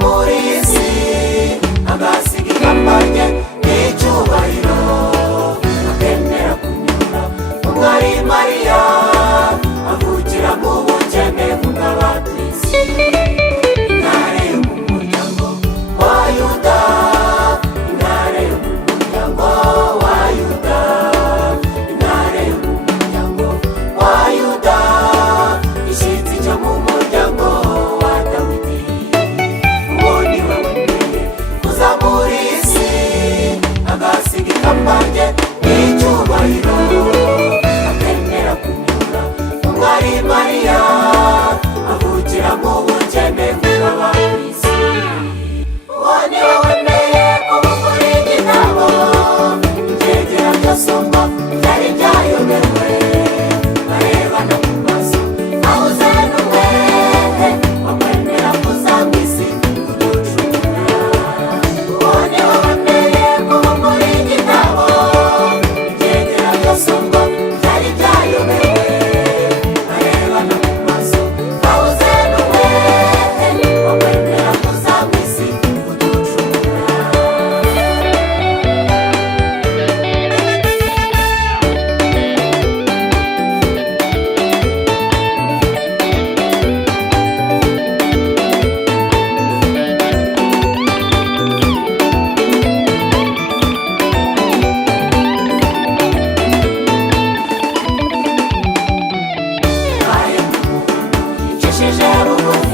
muri iyi si agasiga ikamba rye n'icyubahiro akemera kunyura umwari Mariya avukira mu bukene bw'abatwisi intare yo mu muryango wa Yuda intare yo mu muryango wa Yuda intare yo mu muryango wa Yuda ishyitsi cyo mu muryango wa Dawidi uwo ni we wemeye kuza muri iyi si agasiga ikamba rye n'icyubahiro akemera kunyura umwari Mariya avukira mu bukene bw'abatwisi uwo ni we wemeye kubukora igitabo ibyegera by'asomba byari byayobewe arebana mu maso ahuze n'umwere wakwemera kuza mu isi kuducungura uwo ni we wemeye kubukora igitabo ibyegera by'asomba byari byayobewe arebana mu maso ahuze n'umwere wakwemera kuza mu isi kuducungura yicishije bugufi